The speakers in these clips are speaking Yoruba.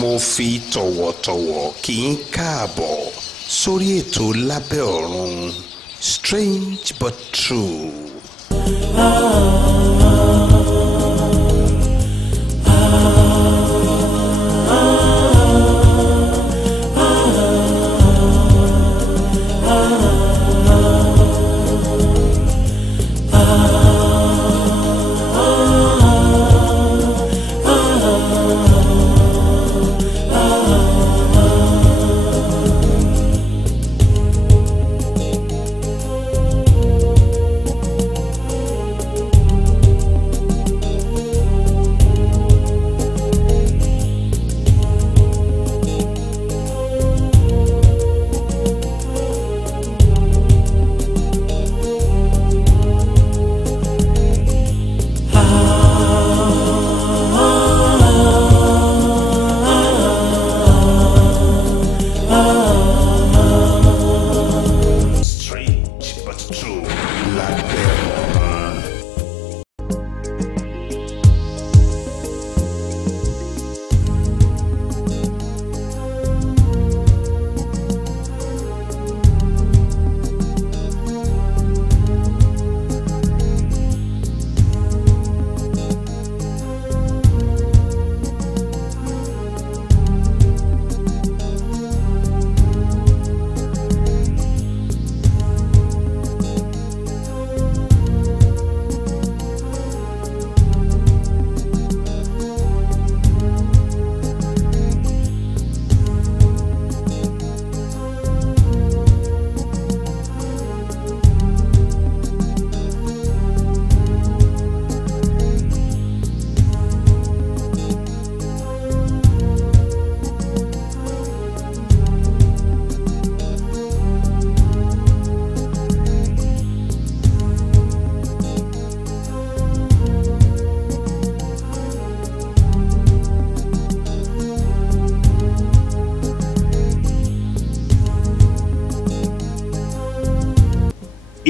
mo fi tọ̀wọ̀tọ̀wọ̀ kí n káàbọ̀ sórí ètò lábẹ́ ọ̀run Strange but True.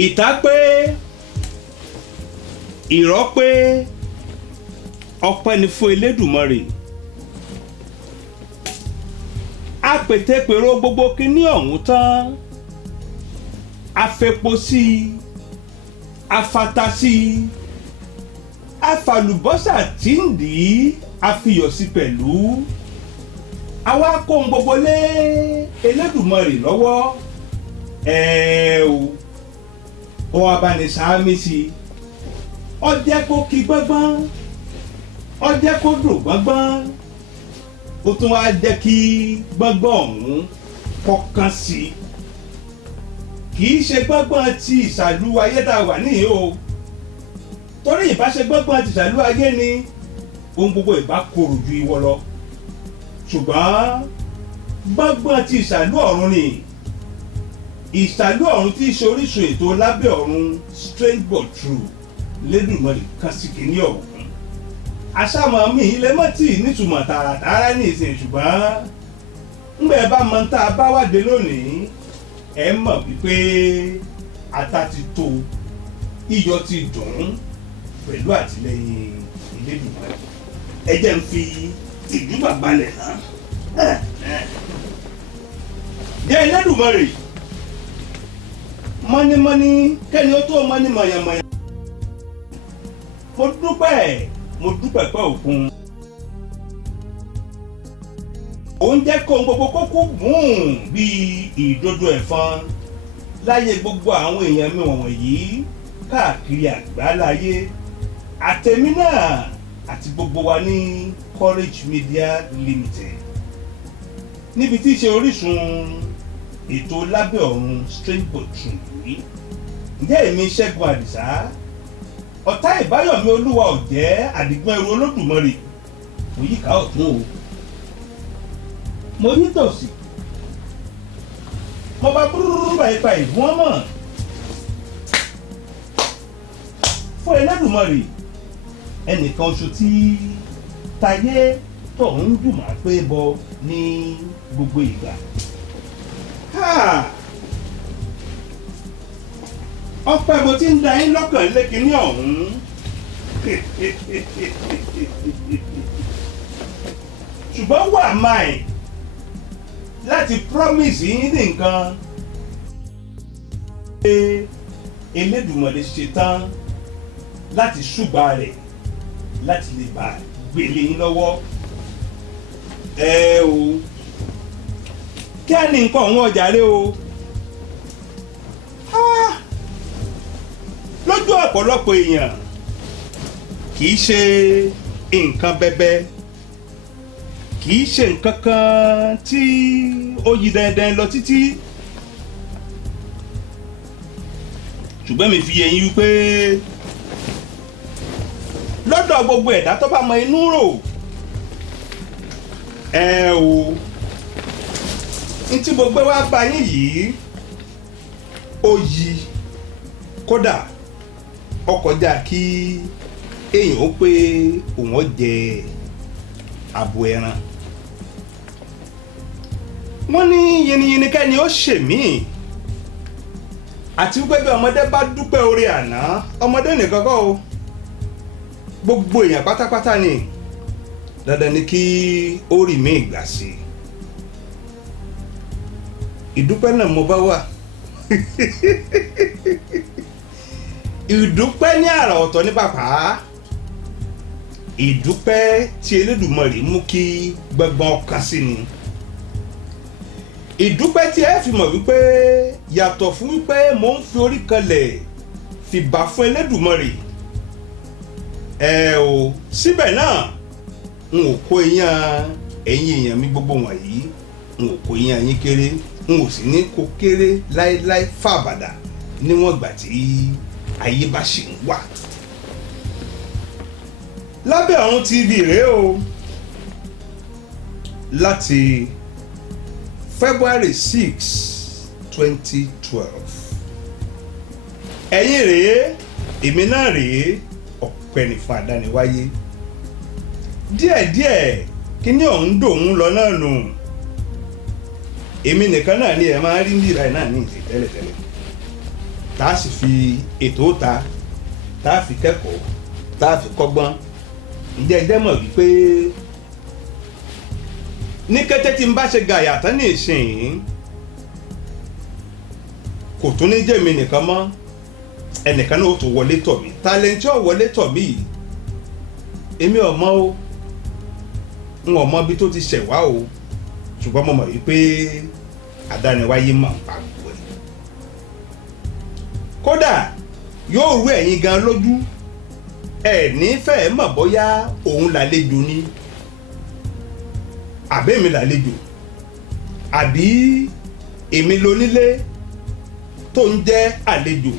ìta pé ìrọ́ pé ọpẹ́ ni fún Elédùmarè. apètèpèrò gbogbo kíní ọ̀hún tán, afepo sí i, afata sí i, afàlùbọ́sà tí ń dì í, afiyọ̀ sí pẹ̀lú. àwa kó ohun gbogbo lé Elédùmarè lọ́wọ́ ó wá bá ní sáámi sí i. ó jẹ́ kó kí gbọ́ngbọ́n, ó jẹ́ kó dùn gbọ́ngbọ́n, ó tún wá jẹ́ kí gbọ́ngbọ́n ọ̀hún kọ́kàn sí i. kì í ṣe gbọ́ngbọ́n ti ìsàlù ayé tá a wà níyì o, torí ìbáṣe gbọ́ngbọ́n ti ìsàlù ayé ni ohun gbogbo ìbá korò ju ìwọ lọ. ṣùgbọ́n gbọ́ngbọ́n ti ìsàlù ọ̀run ni, ìsàlù ọ̀run tí í ṣe orísun ètò lábẹ́ ọ̀run Strange but True lẹ́dùnmọ́lẹ̀ kan sí kìíní ọ̀hún. àṣàmọ̀ mi ilé mọ́tì nítumọ̀ tààràtààrà ní ìsìn, ṣùgbọ́n ńgbẹ́ bá mọ tá a bá wáde lónìí ẹ mọ̀ wípé ata ti tó, iyọ̀ ti dùn pẹ̀lú àtìlẹ́yìn Elédùmarè. ẹ jẹ́ ń fi ìjúbà balẹ̀ náà. jẹ́ Elédùmarè mọ́nímọ́ní kẹ́ni ó tó mọ́ní mọ̀yàmọ̀yà. mo dúpẹ́ pẹ́ òkun. òun jẹ́ kó gbogbo kókó gùn bíi ìdodo ẹ̀fọn láyé gbogbo àwọn èèyàn mi wọ̀nyí káàkiri àgbáláyé. àtẹ̀mí náà àti gbogbo wa ní Courage Media Limited, níbi tí í ṣe orísun ètò lábẹ́ ọ̀run Strange but True yìí. ǹjẹ́ èmi Ṣẹ́gun Àdìsá, ọ̀tá ìbáyọ̀mí olúwa ọ̀jẹ́ àdìgbọ́n ẹrù Olódùmarè, mo yíká ọ̀tún o, mo yí tòsì, mo bá búrúrú bàyípa ìbú ọmọ fún Elédùmarè ẹnìkan oṣù tí tayé tó ń jùmọ̀ pé bọ ní gbogbo ìgbà. ọpẹ́ mo ti ń da yín lọ́kàn lékiní ọ̀hún ṣùgbọ́n wà máì láti promise yín ní nǹkan pé Elédùmarè ṣetán láti ṣùgbà rẹ̀ láti lè bá gbélé yín lọ́wọ́. O kí á ní nǹkan òun ọjà rẹ o. Lójú ọ̀pọ̀lọpọ̀ èèyàn kì í ṣe nǹkan bẹ́bẹ́, kì í ṣe nǹkan kan tí ó yí dandan lọ títí. Ṣùgbọ́n mi fi yé yín wípé lọ́dọ̀ gbogbo ẹ̀dá tó bá mọ inú rò, o n tí mo gbé wá bá yín yìí ó yí kódà ó kọjá kí èèyàn ó pé òun ó jẹ abo ẹran. Wọ́n ní yìnyín kẹ́ni ó ṣe mí, àti wípé bí ọmọdé bá dúpẹ́ oore àná, ọmọdé nìkan kọ́ o, gbogbo èèyàn pátápátá ni dandan ni kí ó rí mi ìgbà sí i. Ìdúpẹ́ náà mo bá wà. Ìdúpẹ́ ní àrà ọ̀tọ̀ ní pàpà, ìdúpẹ́ tí Elédùmarè mú kí gbọ̀ngbọ̀n ọkàn sí ni. Ìdúpẹ́ tí ẹ fi mọ̀ wípé yàtọ̀ fún wípé mò ń fi orí kanlẹ̀ fìbà fún Elédùmarè, o síbẹ̀ náà n ò kó iyán ẹ̀yin èèyàn mi gbogbo wọ̀nyí, n ò kó iyán yín kéré, n ò sì ní kó kéré láéláé fàbàdà níwọ̀n ìgbà tí ayé bá ṣì ń wà. Lábẹ́ Ọ̀run TV rèé o, láti February 6, 2012. Ẹ̀yin rèé, èmi náà rèé, ọpẹ́ ní fún àdániwáyé. Díẹ̀díẹ̀ kíní ọ̀hún dòun lọ náà nù. Èmi nìkan náà ni ẹ máa rí níbí báyìí náà ní ìsìn tẹ́lẹ̀tẹ́lẹ̀. Tá a sì fi ètò ta, tá a fi kẹ́kọ̀ọ́, tá a fi kọ́gbọ́n. Ǹjẹ́ ẹ jẹ́ mọ̀ wípé ní kété tí n bá ṣe gàyà tán ní ìsìn, kò tún ní jẹ́ mi nìkan mọ́, ẹnìkan náà ó tó wọlé tọ̀ mí. Tálẹ́ǹtì ó wọlé tọ̀ mí yìí, èmi ò mọ̀ o, n ò mọ̀ bí tó ti ṣẹ̀ wá o, ṣùgbọ́n mo mọ̀ wípé àdániwáyé máa ń pa gbogbo ẹ̀. Kódà yóò rú ẹ̀yin gan lójú, ẹ̀ nífẹ̀ẹ́ mọ̀ bóyá òun làlejò ni àbí èmi làlejò, àbí èmi lónílé tó ń jẹ́ àlejò.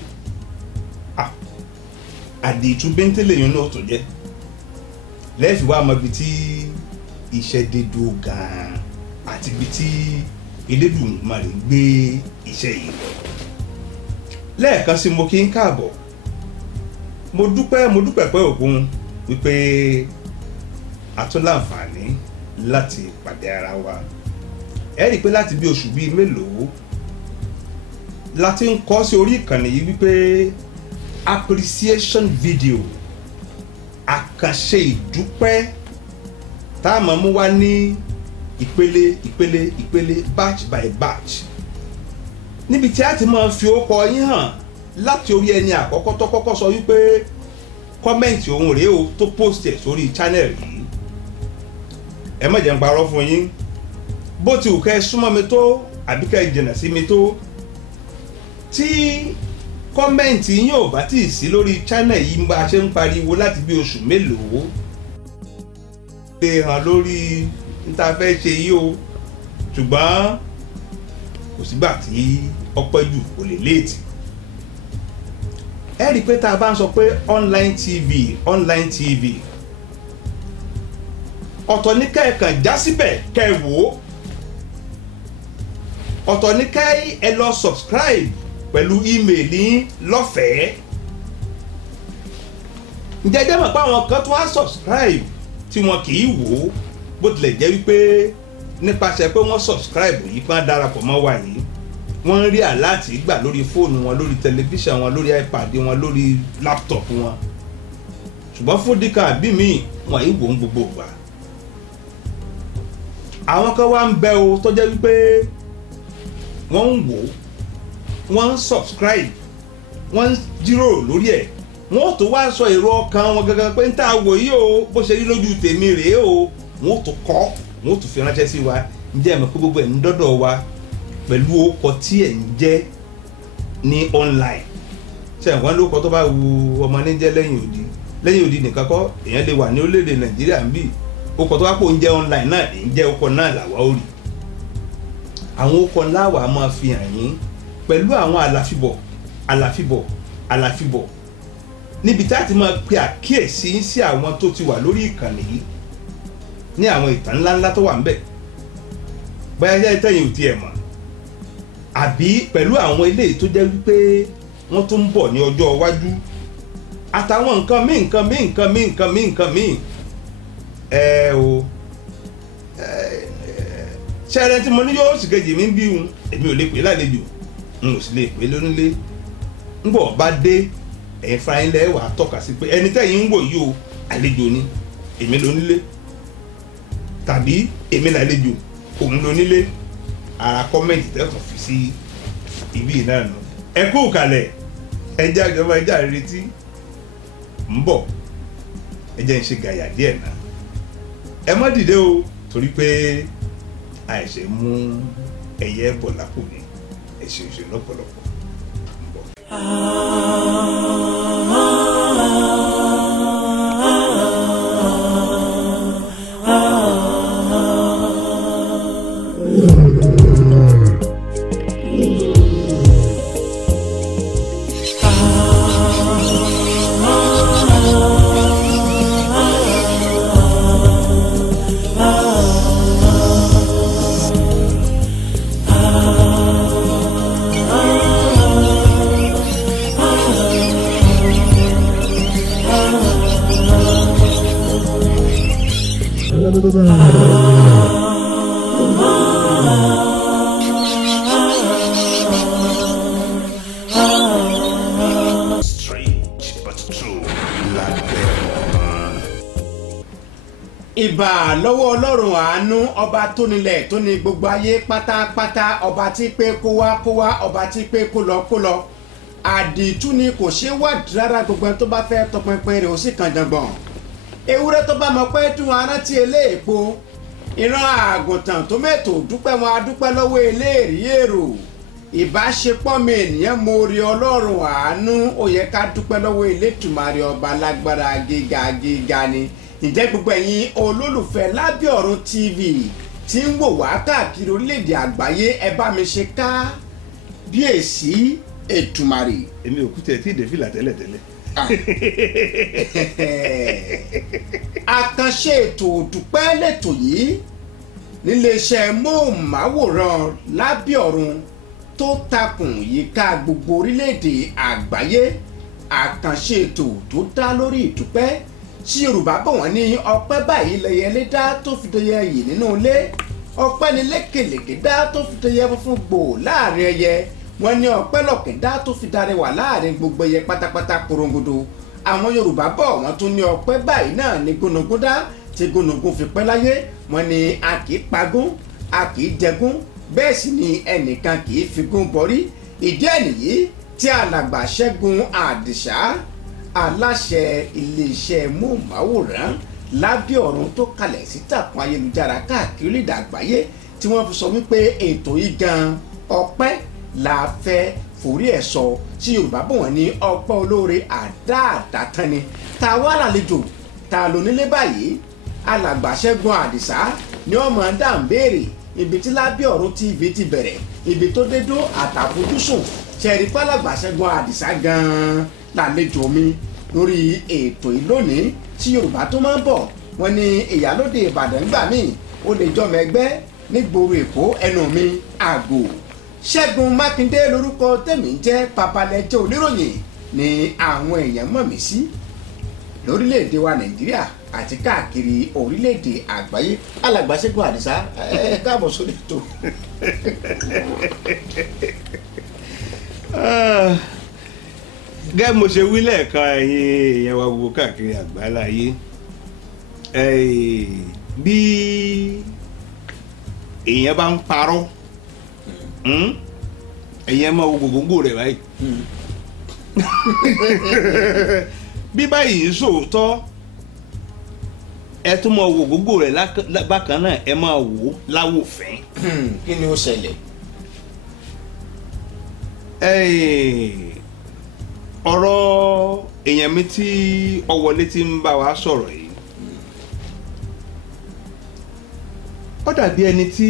Àdìtú bíntìlẹ̀ yẹn náà tó jẹ́ lẹ́ẹ̀fì wá mọ ibi tí iṣẹ́ dé dúró gan-an àti ibi tí Elédùmarè gbé iṣẹ́ yìí lọ. Lẹ́ẹ̀kan sí mo kí ń káàbọ̀, mo dúpẹ́ pé òkun wípé a tún láǹfààní láti pàdé ara wa. Ẹ rí i pé láti bí oṣù bíi mélòó láti ń kọ sí orí ìkànnì yìí wípé appreciation video, àkànṣe ìdúpẹ́ tá a máa mú wá ní ìpele batch by batch, níbi tí a ti máa fi orúkọ yín hàn láti orí ẹni àkọ́kọ́ tó kọ́kọ́ sọ wípé kọ́mẹ̀ntì òun rèé o tó post ẹ̀ sórí channel yìí. Ẹ má jẹ́ n parọ́ fún yín, bó ti wù kẹ́ ẹ súnmọ́ mi tó àbí kẹ́ ẹ jìnnà sí mi tó, tí kọ́mẹ̀ntì yín ò bá tí ì sí lórí channel yìí bá a ṣe ń pariwo láti bí oṣù mélòó, lè hàn lórí níta fẹ́ ṣe yìí o, ṣùgbọ́n kò sígbà tí ọpẹ́ jù kò lè léètì. Ẹ rí i pé tá a bá ń sọ pé online TV, ọ̀tọ̀ ní kẹ́ẹ̀kan já síbẹ̀ kẹ́ ẹ wò ó, ọ̀tọ̀ ní kẹ́ ẹ lọ subscribe pẹ̀lú ímeèlì lọ́fẹ̀ẹ́. Ǹjẹ́ jẹ́ mọ̀ pé àwọn kan tún á subscribe tí wọn kì í wò ó, bó tilẹ̀ jẹ́ wípé nípasẹ̀ pé wọ́n subscribe yìí kí wọ́n darapọ̀ mọ́ wa yìí, wọ́n ń rí àláàtì gbà lórí fóònù wọn, lórí tẹlifíṣàn wọn, lórí iPad wọn, lórí laptop wọn. Ṣùgbọ́n fún díkà àbí mi wọ́n yìí wò ó gbogbo ìgbà. àwọn kan wá ń bẹ o tó jẹ́ wípé wọ́n ń wò wọ́n ń subscribe wọ́n ń jíròrò lórí ẹ̀ wọ́n tó wá sọ èrò ọkàn wọn gangan pé ń tà wò yìí o bó ṣe rí lójú tèmi rèé o wọ́n tó kọ́ wọ́n tó fi ránṣẹ́ sí wa ǹjẹ́ ẹ̀mọ́ pé gbogbo ẹ̀ ń dọ́dọ̀ wa pẹ̀lú ọkọ̀ tí ẹ̀ ń jẹ́ ní online ṣe àwọn lóko tó bá wu ọmọ níjẹ́ lẹ́yìn odi nìkan kọ́ èèyàn lè wà ní orílẹ̀-èdè Nàìjíríà ń bì ọkọ̀ tó bá pò ń jẹ́ online náà ń jẹ́ ọkọ̀ náà làwa ó rí àwọn ọkọ̀ láwàá máa fi hàn yín pẹ̀lú àwọn àlàfíbọ̀ níbi tá a ti máa pe àkíyèsí sí àwọn tó ti wà lórí ìkànnì yìí ní àwọn ìtàn ńláńlá tó wà ńbẹ̀ bóyá jẹ́ tẹ̀yìn ò tiẹ̀ mọ̀ àbí pẹ̀lú àwọn eléyìí tó jẹ́ wípé wọ́n tún ń bọ̀ ní ọjọ́ iwájú àtàwọn nǹkan míì o ṣẹ́rẹ́ tí mo ní yóò sì kejì mi ń bí un èmi ò lè pè lálejò n ò sì lè pè lónílé ń bọ̀ bá dé ẹ̀yin fúnra yín lẹ́ wàá tọ́ka sí pé ẹni tẹ́yìn ń wò yìí o àlejò ni èmi lónílé tàbí èmi lálejò òun lónílé ara kọ́mẹ́ǹtì tẹ́kàn fi sí ibi náà nù ẹ kú kalẹ̀ ẹjẹ́ àjọba ẹjẹ́ àrètí ń bọ̀ ẹjẹ́ ń ṣe gàyà díẹ̀ náà ẹ má dìde o torí pé àìṣe mú ẹyẹ bọ̀ lápò ní ẹ̀ṣẹ̀ òṣèlú lọ́pọ̀lọpọ̀ ń bọ̀. Strange but true. Ìbà lọ́wọ́ Ọlọ́run àánú ọba tó nílẹ̀ tó ní gbogbo ayé pátápátá ọba tí pé kó wá ọba tí pé kó lọ àdìtú ni kò ṣe wádìí rárá gbogbo ẹni tó bá fẹ́ tọpinpin rẹ̀ ó sì kàn jàngbọ̀n ewúrẹ́ tó bá mọ̀ pé tí wọn arántí eléèpo ìran àgùntàn tó mẹ́tò dúpẹ́ wọn adúpẹ́ lọ́wọ́ eléèrí èrò ìbáṣepọ̀ mi ènìyàn mo rí Ọlọ́run àánú ó yẹ ká dúpẹ́ lọ́wọ́ Elédùmarè ọba lágbára gíga ni ǹjẹ́ gbogbo ẹ̀yin olólùfẹ́ Lábẹ́ Ọ̀run TV tí ń wò wá káàkiri orílẹ̀-èdè àgbáyé ẹ bá mi ṣe kábíyèsí Èdùmàrè. èmi ò kú tẹ̀ tí ìdè fìlà tẹ́lẹ̀. àkànṣe ètò òdùpẹ́ lẹ́tọ̀ yìí níléeṣẹ́ móhùnmáwòrán Lábẹ́ Ọ̀run tó takùn yíká gbogbo orílẹ̀-èdè àgbáyé àkànṣe ètò tó dá lórí ìdúpẹ́ tí Yorùbá bọ̀ wọ́n ní ọpẹ́ báyìí lẹ́yẹlé dá tó fi dẹyẹ yìí nínú ilé ọpẹ́ ní lékèlèké dá tó fi dẹyẹ funfun gbò láàrin ẹyẹ wọ́n ní ọpẹ́ lọ̀kẹ́ dá tó fi darẹwà láàrin gbogbo ẹyẹ pátápátá korongodo àwọn Yorùbá bọ̀ wọ́n tún ní ọpẹ́ báyìí náà ní gúnugún dá tí gúnugún fi pẹ́ láyé wọ́n ní a kì í pagún a kì í jẹgún bẹ́ẹ̀ sì ni ẹnìkan kì í figún bọrí ìdí ẹ̀ nìyí tí alàgbà Ṣẹ́gun Àdìsá aláṣẹ iléeṣẹ́ móhùnmáwòrán Lábẹ́ Ọ̀run tó kalẹ̀ sí tàkùn ayélujára káàkiri orílẹ̀-èdè àgbáyé tí wọ́n fi sọ wípé ètò yìí gan ọpẹ́ la fẹ́ forí ẹ̀ sọ tí Yorùbá bọ̀ wọ́n ní ọpẹ́ olóore àdáàdá tán ni ta wá lálejò ta lónílé báyìí alàgbà Ṣẹ́gun Àdìsá ni wọ́n máa ń dá ń béèrè ibi tí Lábẹ́ Ọ̀run TV ti bẹ̀rẹ̀ ibi tó dé dó àtàfojúsùn ṣẹ̀rí pálàgbà Ṣẹ́gun Àdìsá gan-an lálejò mi lórí ètò yìí lónìí tí Yorùbá tó máa ń bọ̀ wọ́n ní Ìyálóde Ìbàdàn gbà míì ó lè jọmọ ẹgbẹ́ nígboro Èkó ẹnu mi àgò Ṣẹ́gun Mákindé lórúkọ tèmi ń jẹ́ babalẹ́jẹ́ oníròyìn ni àwọn èèyàn mọ̀ mí sí lórílẹ̀‐èdè wa Nàìjíríà àti káàkiri orílẹ̀‐èdè àgbáyé alàgbà Ṣẹ́gun Àdìsá ẹ káàbọ̀ sórí ètò. gẹ́gẹ́ mo ṣe wí lẹ́ẹ̀kan ẹ̀yin èèyàn wa gbogbo káàkiri àgbáláyé bí èèyàn bá ń parọ́ èèyàn máa wo gbogbo rẹ̀ báyìí bí báyìí ń sòótọ́ ẹ tún máa wo gbogbo rẹ̀ bákan náà ẹ máa wò ó láwòfín. kí ni ó ṣẹlẹ̀. ọ̀rọ̀ èèyàn mi tí ọwọ́lé ti ń bá wa sọ̀rọ̀ yìí ó dàbí ẹni tí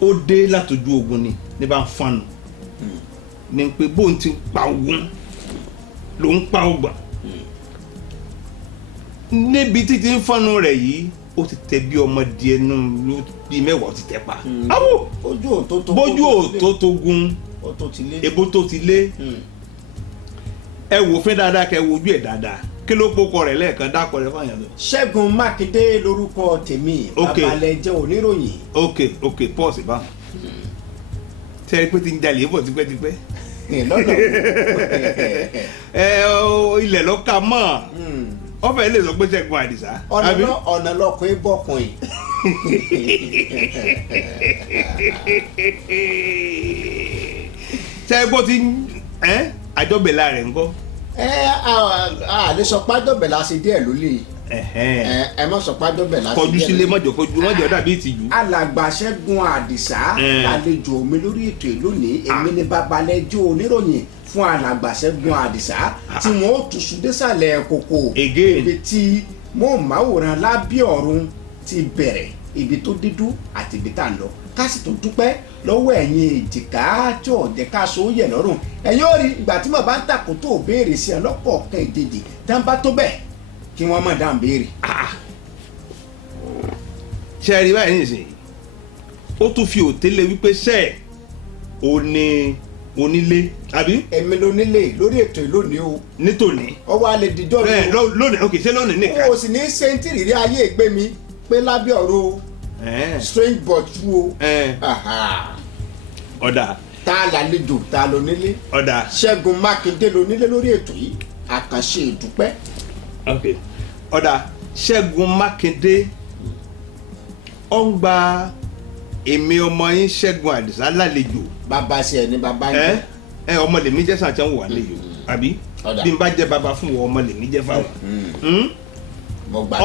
ó dé látọjú ogun ni ní bá ń fọnù ní pé bóun ti pa ogun ló ń pa ọgbà níbi títí ń fọnù rẹ̀ yìí ó ti tẹ bí ọmọdé ẹnu bíi mẹ́wàá ó ti tẹ pa. bójú òtó tó gun ebo tó ti lé ẹ wò fẹ́ dáadáa kẹ wojú ẹ̀ dáadáa kí ló pokọ rẹ̀ lẹ́ẹ̀kan dákọ̀ rẹ̀ fáyàn lọ. Ṣẹ́gun Mákindé lórúkọ tèmi babalẹ̀jẹ́ oníròyìn. ok pọ́ọ̀sì bá tẹ́ ẹ pé ti ń jalè bọ̀ tipẹ́tipẹ́ lọ́nà ilẹ̀ ló ka mọ́ ọ̀fẹ́ lè sọ pé Ṣẹ́gun Àdìsá. ọ̀nà lọkùnrin bọ̀kùnrin. Ṣẹ́gun ti àjọbẹ̀lá rẹ̀ ńkọ́. lè sọ pàjọbẹ̀lá ṣe díẹ̀ ló lè. ẹ má sọ pàjọbẹ̀lá ṣe díẹ̀. kọjú sílé mọ́jọ dàbí ìtìjú. alàgbà Ṣẹ́gun Àdìsá àlejò mi lórí ètò ìlónìí èmi ni babalẹ́jọ́ oníròyìn fún alàgbà Ṣẹ́gun Àdìsá tí wọ́n ó tùsù désàlẹ̀ kòkò ibi tí móhùnmáwòrán lábẹ́ ọ̀run ti bẹ̀rẹ̀ ibi tó dídú àti ibi tá à ń lọ ká sì tó dúpẹ́ lọ́wọ́ ẹ̀yin èjìká tí ọ̀jẹ̀ ká so yẹ̀ lọ́rùn ẹ̀yin ò rí ìgbà tí mo bá ń tàkó tó béèrè sí ẹ lọ́kọ̀ọ̀kan ìdèjì tá ń bá tó bẹ́ẹ̀ kí wọ́n mọ̀ dáhùn béèrè. ṣe é rí báyìí nísìnyí ó tún fi òtélé wípé ṣe ò ní onílé àbí. èmi ló nílé lórí ètò ìlónìí o. nítòní. ọwọ́ alẹ́ dijọ́ mi. bẹ́ẹ̀ lónìí ok ṣé lónìí nìkan. o sì ní sẹ́ńtìrì ayé ìgbé mi pé lábẹ́ ọ̀rọ̀ strange but true o. ọ̀dà. tá a lálejò tá a lọ nílé. ọ̀dà. Ṣẹ́gun Mákindé ló nílé lórí ètò yìí àkànṣe ìdúpẹ́. ok ọ̀dà Ṣẹ́gun Mákindé ó ń gba èmi ọmọ yín Ṣẹ́gun Àdìsá lálejò. bàbá sí ẹni bàbá yín. ọmọ lèmi jẹ́ sàn tí wọ́n wà lẹ́yìn àbí bí n bá jẹ́ bàbá fún wọn ọmọ lèmi jẹ́ fáwọn.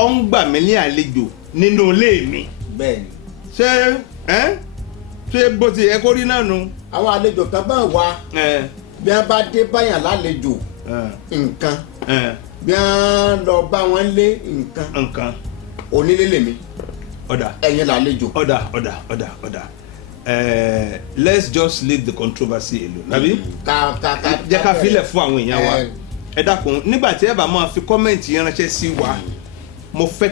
ó ń gbà mí ní àlejò nínú ilé mi. bẹ́ẹ̀ni. ṣé bó ti yẹ kó rí náà nu. àwọn àlejò kan bá wà bí wọ́n bá dé báyàn lálejò nǹkan bí wọ́n lọ bá wọn lé nǹkan onílé lèmi. ọ̀dà ẹ̀yin lálejò. ọ̀dà let's just leave the controversy alone. Àbí? jẹ́ ká filẹ̀ fún àwọn èèyàn wa ẹ dákun nígbà tí ẹ bá máa fi kọ́mẹ̀ntì yẹn ránṣẹ́ sí wa mo fẹ́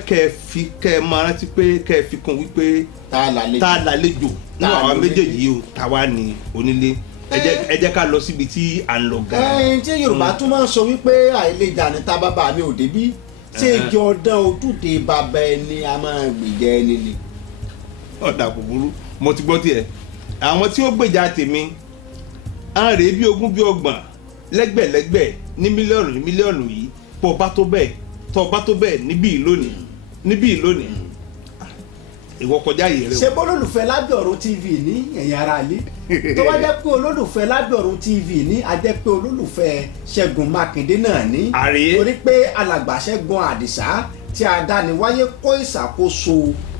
kẹ́ ẹ máa rántí pé kẹ́ ẹ fi kún wípé tá a lálejò ní àwọn méjèèjì yìí o táwa ní onílé ẹ jẹ́ ká lọ síbi tí à ń lọ gan. tí Yorùbá tún máa ń sọ wípé àìlèjà ní ta bàbá mi ò débí tí èjì ọ̀dàn ojúde bàbá ẹni a máa gbèjà ẹni ni. ọ̀dà kò burú mo ti gbọ́ tiẹ̀ àwọn tí ó gbèjà tèmi à ń rèé bí ogún bí ọgbọ̀n lẹ́gbẹ̀lẹ́gbẹ̀ ní mílíọ̀nù yìí pọ̀ bá tó bẹ́ẹ̀ níbí lónìí ìwọ kọjá yìí rẹ. ṣé bólólùfẹ́ lábẹ́ ọ̀run TV ní ẹ̀yin ará ilé tó bá jẹ́ pé olólùfẹ́ lábẹ́ ọ̀run TV ní a jẹ́ pé olólùfẹ́ Ṣẹ́gun Mákindé náà ní. torí pé alàgbà Ṣẹ́gun Àdìsá tí adániwáyé kó ìṣàkóso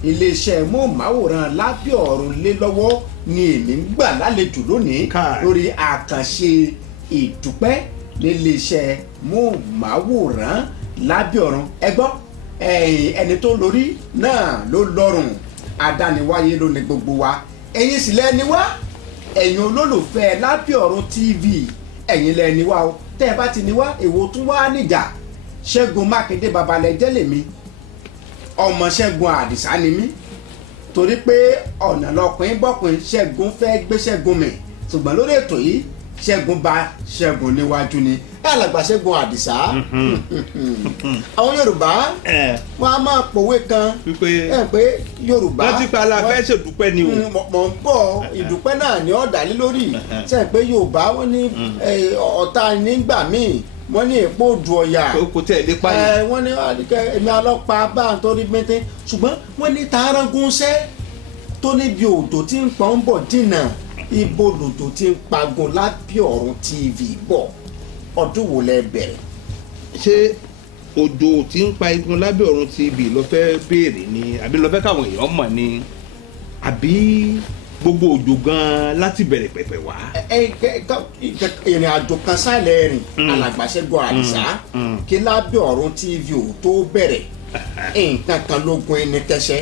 iléeṣẹ́ móhùnmáwòrán lábẹ́ ọ̀run lé lọ́wọ́ ni èmi ń gbà lálejò lónìí lórí àkànṣe ìdúpẹ́ níléeṣẹ́ móhùnmáwòrán lábẹ́ ọ̀run ẹ gbọ́ ẹni tó lórí náà ló lọ́rùn adániwáyé ló ní gbogbo wa ẹ̀yin sì lẹ́ni wá ẹ̀yin olólùfẹ́ lábẹ́ ọ̀run TV ẹ̀yin lẹ́ni wá o tẹ́ ẹ bá ti ní wá èwo tún wá níjà Ṣẹ́gun Mákindé babalẹ́jẹ́ lèmi ọmọ Ṣẹ́gun Àdìsá ni mí torí pé ọ̀nà lọkùnrin bọ́kùnrin Ṣẹ́gun fẹ́ gbé Ṣẹ́gun mi ṣùgbọ́n lórí ètò yìí Ṣẹ́gun bá Ṣẹ́gun níwájú ni alàgbà Ṣẹ́gun Àdìsá àwọn Yorùbá wọn a máa pòwe kan pé Yorùbá wọ́n ti pa aláfẹ́ ṣèdúpẹ́ ni o. mọ̀ ń bọ̀ ìdúpẹ́ náà ni ó dá lé lórí ṣe pé Yorùbá wọn ní ọ̀tá nígbà míì wọ́n ní èpo òdu ọ̀yà kò tẹ̀ lé pààyàn. wọ́n ní èmi ọlọ́pàá bá ń torí mẹ́tẹ́ ṣùgbọ́n wọ́n ní tààràngúnṣẹ́ tó níbi òdò tí ń pa ń bọ̀ dínà ibo lòdò tí ń pagun lábẹ́ ọ̀run TV bọ̀ ọdún wo lẹ bẹ̀rẹ̀. ṣé odò tí ń pa igun lábẹ́ ọ̀run TV ló fẹ́ béèrè ni àbí ló fẹ́ káwọn èèyàn mọ̀ ni àbí gbogbo òjò gan láti bẹ̀rẹ̀ pẹ̀pẹ̀ wá. ìrìn àjò kan sálẹ̀ rìn alàgbàṣẹ́gun àdìsá kí lábẹ́ ọ̀run TV ò tó bẹ̀rẹ̀ nǹkan kan ló gun ẹni kẹsẹ́.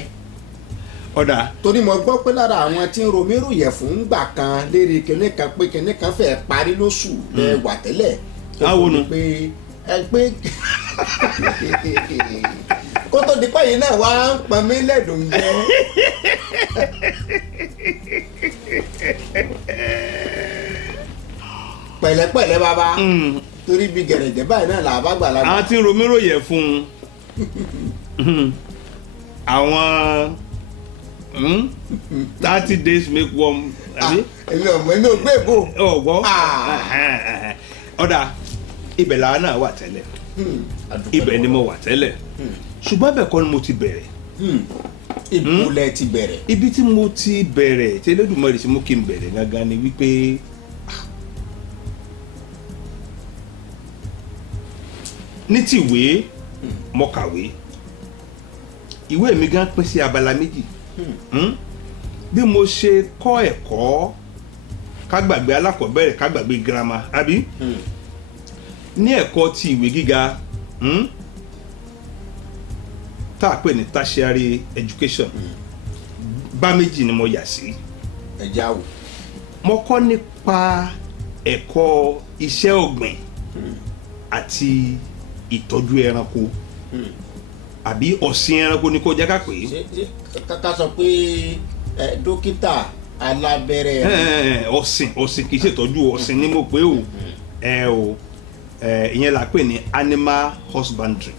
ọ̀dà. torí mo gbọ́ pé lára àwọn tí ń romírù yẹ̀ fún gbà kan lérí kinní kan pé kinní kan fẹ́ parí lóṣù lẹ́wà tẹ́lẹ̀. àwọn pé kó tó di pé yìí náà wá ń pọn mí lẹ́dùn jẹ́. pẹ̀lẹ́pẹ̀lẹ́ bàbá torí bí gẹ̀rẹ̀jẹ̀ báyìí náà là bá gbà lágbà. àwọn tí ń romírò yẹ fún àwọn 30 days make one. èmi ò gbé ìbò. ọ̀gbọ́ ọ̀dà ibẹ̀ làwọn náà wà tẹ́lẹ̀ ibẹ̀ ni mo wà tẹ́lẹ̀ ṣùgbọ́n bẹ́ẹ̀ kọ́ ni mo ti bẹ̀rẹ̀. ibo lẹ ti bẹ̀rẹ̀. ibi tí mo ti bẹ̀rẹ̀ tí Elédùmarè sì mú kí n bẹ̀rẹ̀ gangan ni wípé ní tìwé mo kàwé ìwé mi gan pín sí abala méjì bí mo ṣe kọ́ ẹ̀kọ́ ká gbàgbé alákọ̀ọ́bẹ̀rẹ̀ ká gbàgbé girama àbí ní ẹ̀kọ́ ti ìwé gíga tá a pè ní tertiary education bá méjì ni mo yà sí. ẹja wò. mo kọ́ nípa ẹ̀kọ́ iṣẹ́ ọ̀gbìn àti ìtọ́jú ẹranko àbí ọ̀sìn ẹranko ni kò jẹ́ ká pè é. ká sọ pé dókítà alábẹ́rẹ́. ọ̀sìn kì í ṣètọ́jú ọ̀sìn ni mo pè o ìyẹn la pè ní animal husbandry.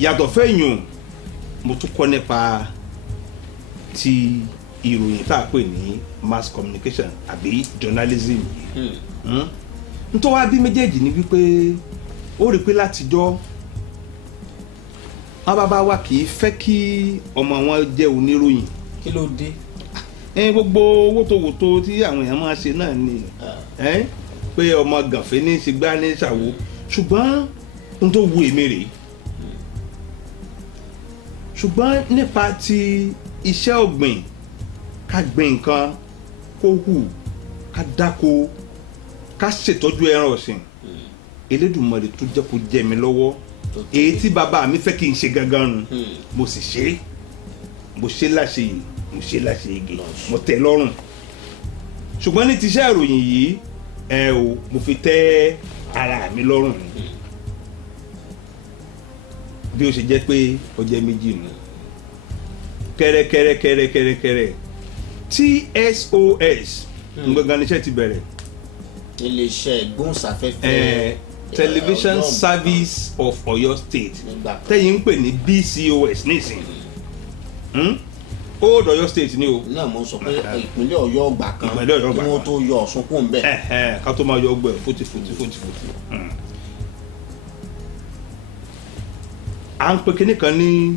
Yàtọ̀ fẹ́yìn mo tún kọ́ nípa ti ìròyìn tá a pè ní mass communication àbí journalism yìí. Nítorí wá bí méjèèjì ni wípé ó rí pé látijọ́ wọn bàbá wa kì í fẹ́ kí ọmọ wọn jẹ́ oníròyìn. kí ló dé. Gbogbo wótòwótò tí àwọn èèyàn máa ṣe náà ni pé ọmọ gànfẹ́ ní ṣe gbá ní ṣàwo ṣùgbọ́n n tó wu èmi rèé ṣùgbọ́n nípa ti iṣẹ́ ọ̀gbìn ká gbìn nǹkan kó hù ká dáko ká ṣètọ́jú ẹran ọ̀sìn Elédùmarè tó jẹ́ kó jẹ mi lọ́wọ́ èyí tí bàbá mi fẹ́ kí n ṣe gangan nu mo sì ṣe mo ṣe láṣẹ igi mo tẹ́ lọ́rùn ṣùgbọ́n ní tiṣẹ́ ìròyìn yìí mo fi tẹ́ ara mi lọ́rùn ni bí ó ṣe jẹ́ pé ó jẹ́ méjì nù kẹ́rẹ́kẹ́rẹ́ TSOS gbọ̀ngàn níṣẹ́ ti bẹ̀rẹ̀. iléeṣẹ́ ìgbóhùnsáfẹ́fẹ́ television service of Ọ̀yọ́ state tẹ́yìn ń pè ní BCOS nísìnyí old Ọ̀yọ́ state ni o. náà mo sọ pé ìpínlẹ̀ Ọ̀yọ́ ọgbà kan kí wọ́n tó yọ Ọ̀ṣun kó ń bẹ̀. ká tó máa yọ ọgbẹ́ fúti. à ń pe kinní kan ní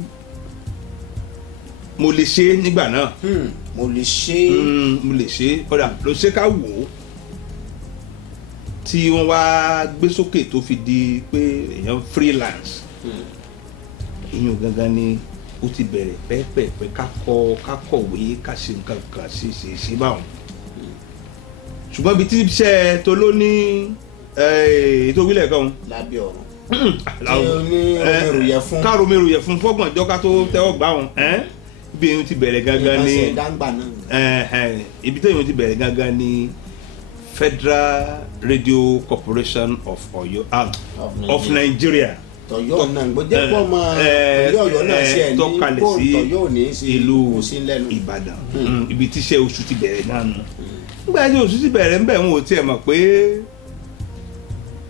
mo lè ṣe nígbà náà. mo lè ṣe. ọ̀dà ló ṣe ká wò ó tí wọ́n wá gbé sókè tó fi di pé èèyàn freelance. ìyún gangan ni ó ti bẹ̀rẹ̀ pẹ́ẹ́pẹ́ẹ́pẹ́ ká kọ̀wé ká ṣe nǹkan kan ṣe báwọn. ṣùgbọ́n ibi tí iṣẹ́ tó ló ní ètò ìwílẹ̀ kan. lábẹ́ ọ̀run. ká romiru yẹ fún fọ́gbọ̀n ọjọ́ ká tó tẹ́wọ́ gbà wọn. ibi èyí ti bẹ̀rẹ̀ gangan ni ibi tí èyí ti bẹ̀rẹ̀ gangan ni Federal Radio Corporation of Ọ̀yọ́ of Nigeria. Tọ̀yọ́ náà gbọ́dọ̀ pọ̀ mọ́ ilé Ọ̀yọ́ náà sí ẹ̀ ní kó Tọ̀yọ́ ò ní sí ìlú Ìbàdàn ibi tíṣẹ́ oṣù ti bẹ̀rẹ̀ náà nù. nígbà tí oṣù ti bẹ̀rẹ̀ ńbẹ̀ wọn ò tiẹ̀ mọ̀ pé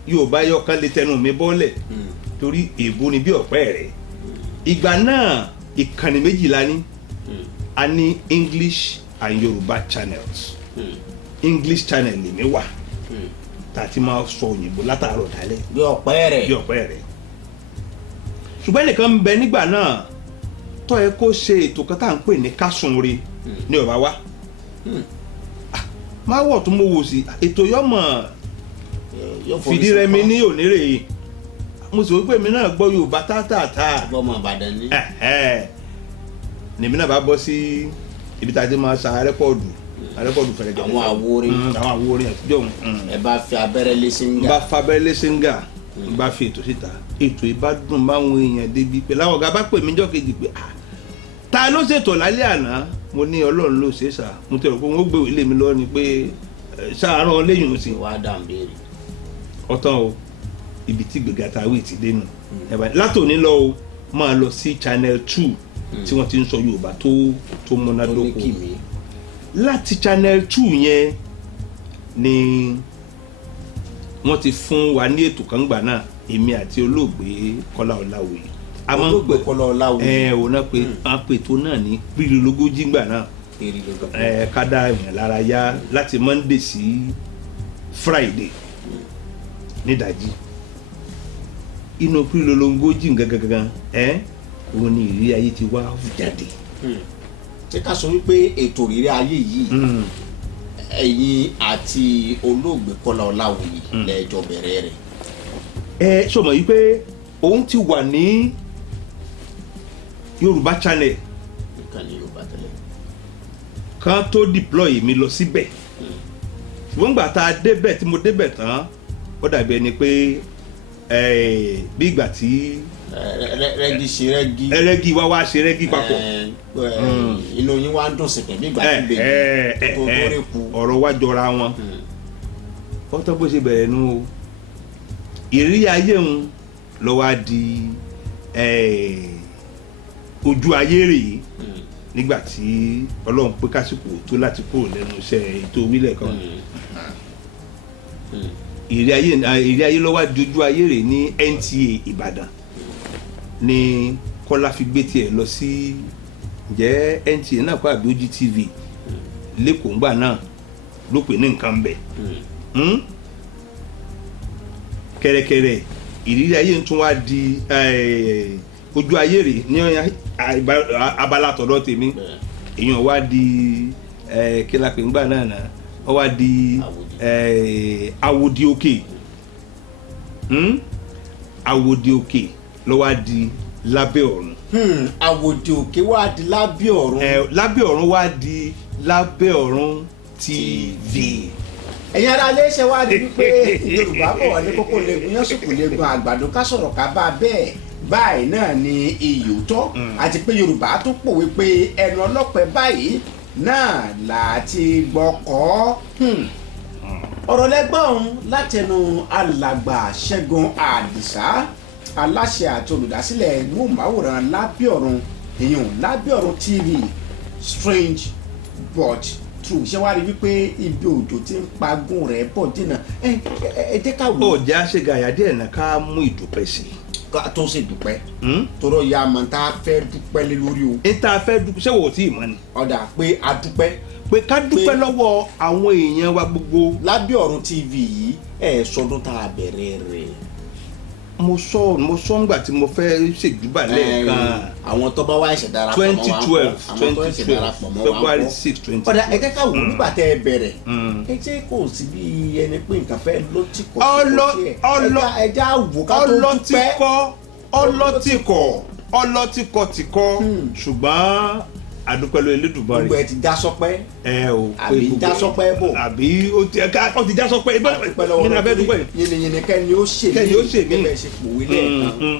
Yorùbá yọkan lè tẹnu mi bọ́lẹ̀ torí èèbó ni bí ọ̀pẹ́ rẹ̀. ìgbà náà ìkànnì méjìlá ní a ní English and Yorùbá channels. English channel lèmi wà tá a ti máa sọ òyìnbó látàárọ̀ dálẹ̀ bí ọ̀pẹ́ rẹ̀. bí ọ̀pẹ́ rẹ̀ ṣùgbọ́n ẹnìkan ń bẹ nígbà náà tó yẹ kó ṣe ètò kan tá à ń pè ní kásùnre ní ọba wa máa wọ̀ tó mọ̀ wò sí ètò yọmọ fìdí rẹmi ní ònírè mo sì wípé mi náà gbọ́ Yorùbá tátàtà ọmọ Ìbàdàn ni. nèmi náà bá bọ́ sí ibi tá a ti máa sa rẹ́kọ̀dù fẹ̀rẹ̀ gẹ̀dẹ̀ àwọn àwo orin àtijọ́ ẹ bá fi abẹ́rẹ́ lé síngà. n bá fa abẹ́rẹ́ lé síngà n bá fi ètò síta ètò ìbádùn báwọn èèyàn débi pé láwọn ọ̀gá bá pè mí jọ́ kejì pé ta ló ṣètò lálẹ́ àná mo ní Ọlọ́run ló ṣe sà mo tẹ̀rọ pé wọ́n gbé ilé mi lọ ni pé ṣàárọ̀ lẹ́yìn òsì wàá dà ń béèrè. ọ̀tán o ibi tí gbèga tàwí ti dé nù látòní lọ o máa lọ sí Channel 2 tí wọ́n ti ń sọ Yorùbá tó múnádóko láti Channel 2 yẹn ni wọ́n ti fún wa ní ètò kan gbà náà èmi àti olóògbé Kọ́lá Ọláwuyì olóògbé Kọ́lá Ọláwuyì òun náà pé wọ́n pè tó náà ní pírílógójì gbà náà ká dá èèyàn lára yá láti Monday sí Friday nídàjí inú pírílógójì gangan òun ni ìrírí ayé ti wá jáde. ṣé ká sọ wípé ètò ìrírí ayé yìí ẹ̀yin àti olóògbé Kọ́lá Ọláwuyì lẹ́jọ́ bẹ̀rẹ̀ rẹ̀. sọmọ yìí pé òun ti wà ní Yorùbá Channel kan tó deploy mi lọ síbẹ̀ ṣùgbọ́n gbà tá a débẹ̀ tí mo débẹ̀ tán ó dàbí ẹni pé bí ìgbà tí rẹ́gí ṣe rẹ́gí. rẹ́gí wá ṣe rẹ́gí papọ̀. inú yín wá ń dùn sí pé bí ìgbà tí bèbí tó rẹ̀ kú. ọ̀rọ̀ wá jọra wọn. ó tọ́ bó ṣe bẹ̀rẹ̀ nu o ìrírí ayé òun ló wá di ojú ayé rèé nígbà tí Ọlọ́run pé kásìkò tó láti kúrò lẹ́nu iṣẹ́ ètò orílẹ̀ kan. ìrírí ayé ló wá di ojú ayé rèé ní NTA Ìbàdàn ni Kọ́lá fi gbé tiẹ̀ lọ sí ǹjẹ́ NTA náà kọ́ àbí OGTV lẹ́kọ̀ọ́ ńgbà náà ló pè ní nǹkan bẹ̀. kẹ̀rẹ̀kẹ̀rẹ̀ ìrírí ayé tún wá di ojú ayé rẹ̀ ní abala tọ̀dọ̀ tèmi èèyàn wá di kílápẹ̀ ńgbà náà ó wá di Àwòdì Òkè Àwòdì Òkè ló wá di Lábẹ́ Ọ̀run. Àwòdì Òkè wá di Lábẹ́ Ọ̀run. Lábẹ́ Ọ̀run wá di Lábẹ́ Ọ̀run TV. ẹ̀yin ará ilé iṣẹ́ wa di wípé Yorùbá bọ̀ wá ní kókó legun yánsùkú legun àgbàdo ká sọ̀rọ̀ ká bá bẹ́ẹ̀ báyìí náà ni iyòótọ́ àti pé Yorùbá tó pòwe pé ẹnu ọlọ́pẹ́ báyìí náà láti gbọ́kọ́. ọ̀rọ̀ lẹ́gbọ̀n látẹnu alàgbà Ṣẹ́gun Àdìsá aláṣẹ àti olùdásílẹ̀ móhùnmáwòrán Lábẹ́ Ọ̀run èèyàn Lábẹ́ Ọ̀run TV strange but true ṣé wàá rí wípé ibi òjò tí ń pagún rẹ̀ bọ̀ dínà ẹ jẹ́ ká wò. ọjà ṣègàyà díẹ̀ náà ká mú ìdúpẹ́ sí i. ká tó ṣe dúpẹ́ torọ ya mọ̀ tá a fẹ́ dúpẹ́ lé lórí o. tá a fẹ́ dúpẹ́ ṣé wò ó tí ì mọ̀ ni. ọ̀dà pé a dúpẹ́. pé ká dúpẹ́ lọ́wọ́ àwọn èèyàn wa gbogbo. Lábẹ́ Ọ̀run TV yìí sọdún tá a bẹ̀rẹ̀ rẹ̀. mo sọ ńgbà tí mo fẹ́ ṣèjúbà lẹ́ẹ̀kan. àwọn tó bá wá ẹ̀ṣẹ̀ darapọ̀ mọ́ wa 2012 February 6 2012. ọ̀dà ẹ jẹ́ ká wò nígbà tẹ́ ẹ bẹ̀rẹ̀ ẹ jẹ́ kò sí bí ẹni pé nǹkan fẹ́ lọ́tìkọ̀ ẹ jẹ́ àwò ká tó dúpẹ́. ọlọ́tìkọ̀ ṣùgbọ́n àdúpẹ́lú Elédùmarè. gbogbo ẹ ti já sọpẹ́. o àbí já sọpẹ́ bò. àbí ó ti já sọpẹ́. nínú abẹ́ dúpẹ́. yìnyín kẹ́ni ó ṣe mí. kẹ́ni ó ṣe pòwe lẹ́ẹ̀kan.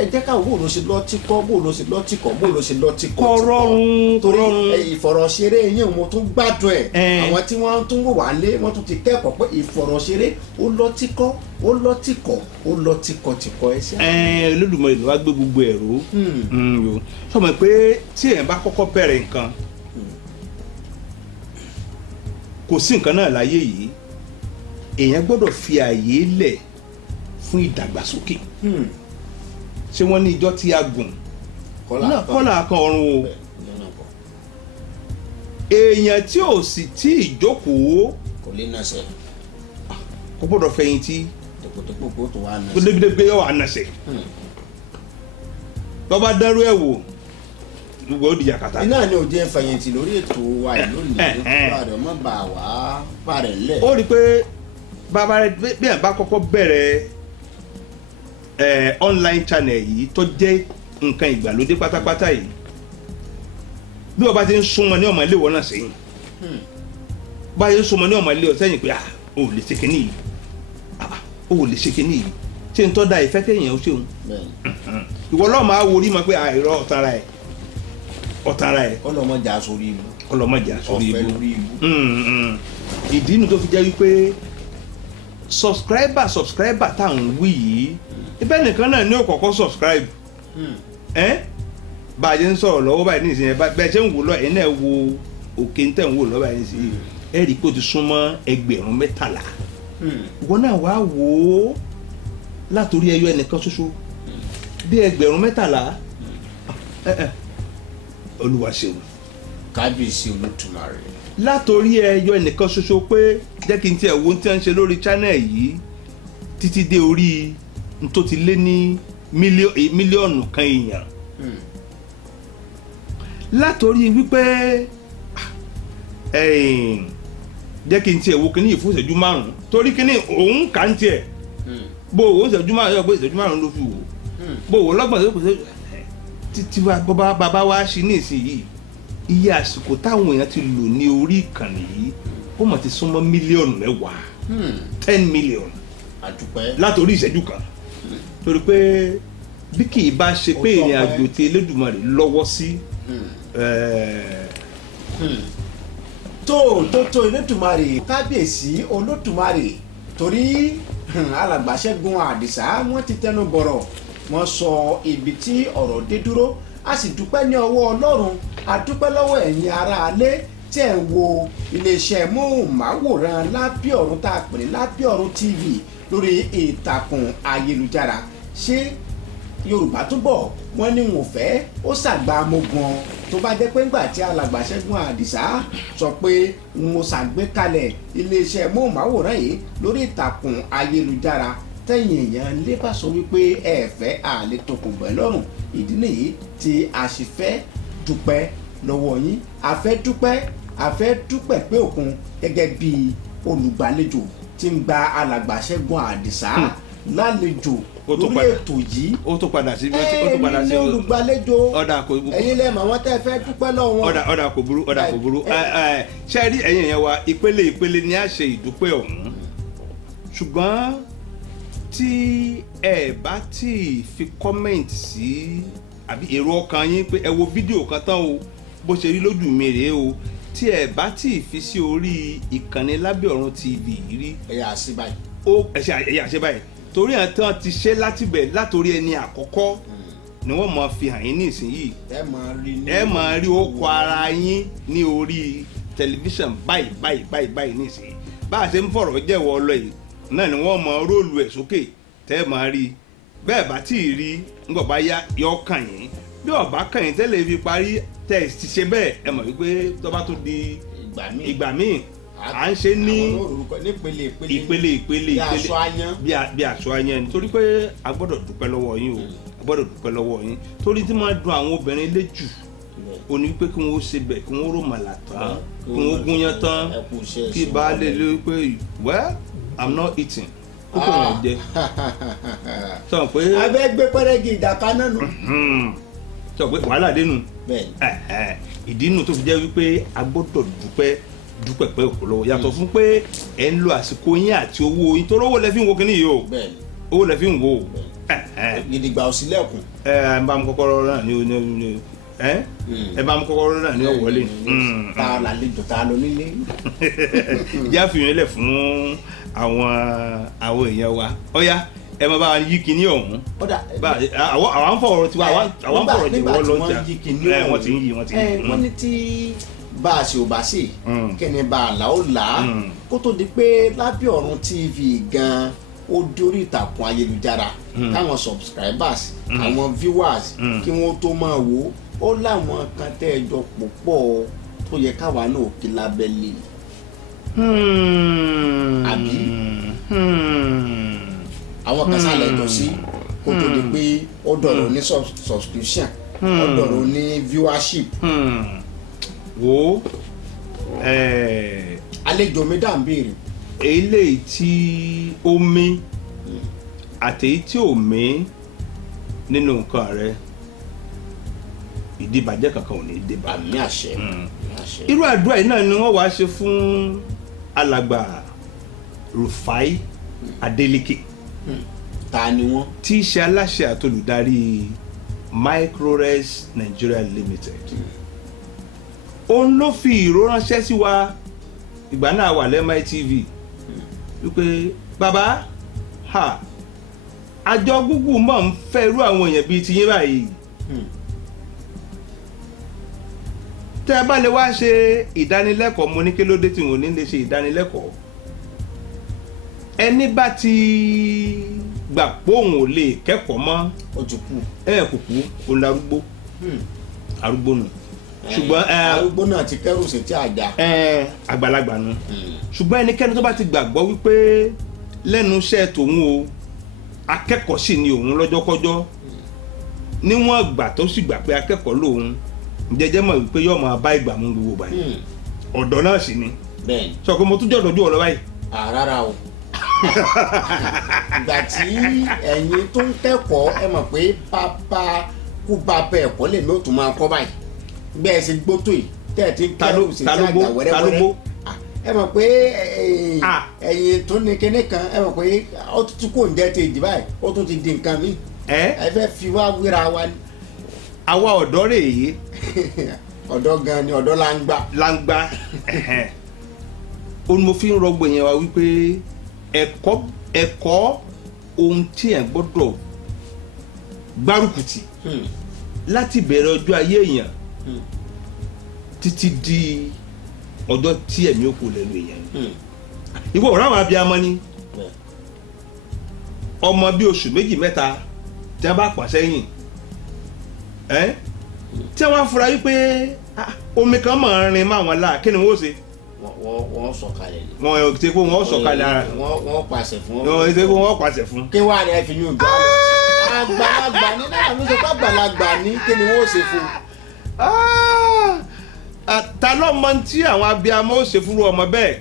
ẹ jẹ́ ká bó ló ṣe lọ́tìkọ́ bó ló ṣe lọ́tìkọ́. kọ́rọ́rùn. ìfọ̀rọ̀ṣeré yín mo tún gbádùn ẹ̀. àwọn tí wọ́n tún wò wá lé wọ́n tún ti kẹ́kọ̀ọ́ pé ìfọ̀rọ̀ṣeré ó lọ́tìkọ́ tìkọ̀ ẹsẹ̀. Olódùmarè ló wá gbé gbogbo ẹ̀rọ. sọmọ pé tí èèyàn bá kọ́kọ́ bẹ̀rẹ̀ nǹkan kò sí nǹkan náà láyé yìí èèyàn gbọ́dọ̀ fi àyè lẹ̀ fún ìdàgbàsókè. ṣé wọ́n ní ijọ́ tí a gùn kọ́là kan ọ̀run o. èèyàn tí ò sì tí ì jókòó kò gbọ́dọ̀ fẹ̀yìntì tòkòtòkò tó wà náà. gbẹdẹgbẹdẹ yọ wà nàṣẹ tọ́ba dárú ẹ̀ wò gbogbo ó di yakata. iná ni òde fẹ̀yìntì lórí ètò wa lónìí bàrẹ̀ ọmọ bà wá bàrẹ̀ lẹ̀. ó rí i pé bàbá rẹ bí ẹ̀ bá kọ́kọ́ bẹ̀rẹ̀ online channel yìí tó jẹ́ nǹkan ìgbàlódé pátápátá yìí bí wọ́n bá ti ń súnmọ́ ní ọmọ ilé wọn náà sẹ́yìn bá yẹn ń súnmọ́ ní ọmọ ilé wọn sẹ́yìn pé o ò lè ṣe kínní yìí o ò lè ṣe kínní yìí ṣé n tọ́ da ìfẹ́ kéèyàn ó ṣeun ìwọ lọ́ọ̀ máa wo orí mọ́ pé àìrọ́ ọ̀tara ẹ̀ ọlọmọjà sórí ibu ọlọmọjà sórí ọ̀fẹ́ ibu lórí ibu. ìdí inú tó fi jẹ́ wípé subscriber tá à ń wí yìí ibẹ̀ nìkan náà ní òkọ̀kọ́ subscribe bá a jẹ́ ń sọ̀rọ̀ lọ́wọ́ báyìí nísìnyẹn bẹ́ẹ̀ ṣe ń wò lọ ẹ̀ náà wo òkè ń tẹ̀ ń wò lọ́wọ́ báyìí nísìnyẹn ẹ̀ rí i pé o ti súnmọ́ 13,000 ìwọ náà wá wò ó látòrí ẹyọ ẹnìkan ṣoṣo bí 13,000 Olúwa ṣeun kábíyèsí Olódùmarè. látòrí ẹyọ ẹnìkan ṣoṣo pé jẹ́ kí n tiẹ̀ wo tí wọ́n ń ṣe lórí channel yìí títí dé orí n tó ti lé ní mílíọ̀nù kan èèyàn látòrí wípé jẹ́ kí n tiẹ̀ wo kíní ìfún ìṣẹ́jú 5 torí kíní òun kà ń tiẹ̀ bó o ìṣẹ́jú 5 yọ pé ìṣẹ́jú 5 ló fi wò bó o lọ́gbọ̀n tó pèsè títí bàbá wa ṣe ní ìsinyìí iye àsìkò táwọn èèyàn ti lò ní orí ìkànnì yìí ó mọ̀ ti súnmọ́ mílíọ̀nù 10 million àdúpẹ́ látòrí ìṣẹ́jú kan torí pé bí kì í bá ṣe pé ìrìn àjò tí Elédùmarè lọ́wọ́ sí tó Elédùmarè kábíyèsí Olódùmarè torí alàgbà Ṣẹ́gun Àdìsá wọ́n ti tẹnu bọ̀rọ̀ wọ́n sọ ibi tí ọ̀rọ̀ dé dúró a sì dúpẹ́ ní ọwọ́ Ọlọ́run a dúpẹ́ lọ́wọ́ ẹ̀yin aráalé tí ẹ̀ ń wo iléeṣẹ́ móhùnmáwòrán Lábẹ́ Ọ̀run tá a pè ní Lábẹ́ Ọ̀run TV lórí ìtàkùn ayélujára ṣé Yorùbá túbọ̀ wọ́n ní wọn ò fẹ́ ó ṣàgbà mogun tó bá jẹ́ pé ńgbà tí alàgbà Ṣẹ́gun Àdìsá sọ pé wọn ò ṣàgbékalẹ̀ iléeṣẹ́ móhùnmáwòrán yìí lórí ìtàkùn ayélujára tẹ̀yìn èèyàn lè bá sọ wípé ẹ fẹ́ àlè tó kò gbẹ́ lọ́rùn ìdí nìyí tí a sì fẹ́ dúpẹ́ lọ́wọ́ yín a fẹ́ dúpẹ́ pé òkun gẹ́gẹ́ bí olùgbàlejò tí ń gba alàgbà Ṣẹ́gun Àdìsá lálejò lórí ètò yìí ó tó padà sí ẹ̀yin ní olùgbàlejò kò burú ẹ̀yin lẹ́mọ̀ àwọn tẹ́ fẹ́ dúpẹ́ lọ́wọ́ ọ̀dà kò burú ṣe rí ẹ̀yin yẹn wa ìpele ni a ṣe ìdúpẹ́ ọ̀hún ṣùgbọ́n tí ẹ bá tí fi kọ́mẹ̀ntì sí àbí èrò ọkàn yín pé ẹ wo fídíò kan tán o bó ṣe rí lójú mi rèé o tí ẹ bá tí fi sí orí ìkànnì Lábẹ́ Ọ̀run TV rí ẹ̀yà sí báyìí ẹ̀yà sí báyìí torí àwọn tán ti ṣe látòrí ẹni àkọ́kọ́ ni wọ́n máa fi hàn yín ní ìsinyìí ẹ máa rí orúkọ ara yín ní orí tẹlifíṣàn báyìí ní ìsinyìí bá a ṣe ń fọ̀rọ̀ jẹ́wọ́ lọ yìí náà ni wọ́n mọ róòlù ẹ̀ sókè tẹ́ ẹ máa rí bẹ́ẹ̀ bá tí ì rí nígbà bá yá yọ kàn yín bí ọ̀bá kàn yín tẹ́lẹ̀ fi parí tẹ́ ẹ ti ṣe bẹ́ẹ̀ ẹ mọ̀ wípé tó bá tó di ìgbà míì à ń ṣe ní ìpele bí aṣọ ayan nítorí pé a gbọ́dọ̀ dúpẹ́ lọ́wọ́ yín o a gbọ́dọ̀ dúpẹ́ lọ́wọ́ yín torí tí máa dùn àwọn obìnrin léjù ó ní pé kí wọ́n ṣe bẹ̀ kí wọ́n rò màlà tán kí wọ́n gúnyán tán kí baálé lé pé well I'm not eating kókò wọn jẹ sọ pé abẹ́ gbé pẹ́rẹ́gì ìdàká náà nù. sọ pé wàhálà dénú ìdí inú tó fi jẹ́ wípé a gbọ́dọ̀ dúpẹ́ pé òkú lọ́wọ́ yàtọ̀ fún pé ẹ̀ ń lo àsìkò yín àti owó yín tó rówó lẹ fi ń wo kíní yìí o owó lẹ fi ń wo o. gidigba ò sílẹ̀kùn. ẹ bá mi kọ́kọ́rọ́ náà ní ẹ bá mi kọ́kọ́rọ́ náà ní ọ̀wọ́lé. tá a lálejò tá a lọ nílé. ìjà fi yẹn lẹ̀ fún àwọn èèyàn wa ọ̀yá ẹ máa bá wa yí kinní ọ̀hún àwọn fọ̀rọ̀ tiwa àwọn fọ̀rọ̀ jẹ̀wọ́ lọ́jà wọ́n ti ń yí. wọ́n ní tí bá a ṣe ò bá ṣe kẹ́ni bá a là ó là á kó tó di pé Lábẹ́ Ọ̀run TV gan ó dórí ìtàkùn ayélujára káwọn subscribers àwọn viewers kí wọ́n tó máa wò ó láwọn kan tẹ́ ẹ jọ pò pọ̀ tó yẹ káwa náà kí lábẹ́lẹ̀ àbí àwọn kan sálẹ̀ jọ sí kó tó di pé ó dọ̀rọ̀ ní subscription ó dọ̀rọ̀ ní viewership. wo àlejò mi dà ń béèrè. eléyìí tí ó mí àtèyí tí ò mí nínú nǹkan rẹ ìdíbàjẹ́ kankan ò ní débà. àmì àṣẹ. irú àdúrà yìí náà ni wọ́n wá ṣe fún alàgbà Rufai Adeleke. ta ni wọ́n. tí í ṣe aláṣẹ àtolùdarí Microrex Nigeria Limited. òun ló fi ìró ránṣẹ́ sí wa ìgbà náà wà lẹ́mọ̀ TV wípé bàbá àjọ Google mọ̀ ń fẹ́ irú àwọn èèyàn bíi tiyín báyìí. tẹ́ ẹ bá lè wá ṣe ìdánilẹ́kọ̀ọ́ mo ní kí ló dé tí wọn ò ní lè ṣe ìdánilẹ́kọ̀ọ́. ẹni bá ti gbà pé òun ò lè kẹ́kọ̀ọ́ mọ́ ó ti kú. kò kú òun larúgbó arúgbó nù. ṣùgbọ́n arúgbó náà ti kẹ́rù sí tí àjà. àgbàlagbà nù. ṣùgbọ́n ẹnikẹ́ni tó bá ti gbàgbọ́ wípé lẹ́nu iṣẹ́ tòun o akẹ́kọ̀ọ́ sì ni òun lọ́jọ́kọ́jọ́ níwọ̀n ìgbà tó sì gbà pé akẹ́kọ̀ọ́ lòun jẹ́jẹ́ mọ̀ wípé yóò máa bá ìgbà mú gbogbo báyìí ọ̀dọ́ náà sì ni. bẹ́ẹ̀ni. sọ pé mo tún jọ̀dọ̀ ju ọ̀rọ̀ báyìí. rárá o ìgbà tí ẹ̀yin tó ń kẹ́kọ̀ọ́ ẹ mọ̀ pé bàbá kú bàbá ẹ̀kọ́ lèmi ò tún máa kọ́ báyìí bẹ́ẹ̀ sì gbótó yìí tẹ́ ẹ̀ ti ń kẹ́rù sí tí àjà wẹ́rẹ́wẹ́rẹ́ ẹ mọ̀ pé ẹ̀yin tó ní kinní kan ẹ mọ̀ pé ó tún kò ń jẹ́ ti ìdí báyìí ó tún ti di nǹkan míì ẹ fẹ́ fi wá wíra wa ni. àwa ọ̀dọ́ rèé ọ̀dọ́ gan ni ọ̀dọ́ langba ó ní mo fi ń rọgbọ yẹn wá wípé ẹ̀kọ́ ohun tí ẹ̀ gbọ́dọ̀ gbárùkùtì láti bẹ̀rẹ̀ ọjọ́ ayé èèyàn títí di ọjọ́ tí ẹ̀mí òkú lẹ́nu èèyàn ìwọ ọ̀rọ̀ àwọn abiyamọ ni ọmọ bíi oṣù méjì mẹ́ta tí wọ́n bá pa sẹ́yìn tí wọ́n fura wípé omi kan máa ń rin mọ́ àwọn láà kí ni wọ́n ṣe. wọ́n sọ̀kalẹ̀ ni. wọ́n ṣe kó wọ́n sọ̀kalẹ̀ ara. wọ́n pàṣẹ fún. wọ́n ṣe kó wọ́n pàṣẹ fún. kí wàá ní ẹ fi yún gbà. àgbàlagbà ní náà ló sọ pé àgbàlagbà ní kí ni wọ́n ṣe fún. ta ló mọ tí àwọn abiyamọ ó ṣe fún ọmọ bẹ́ẹ̀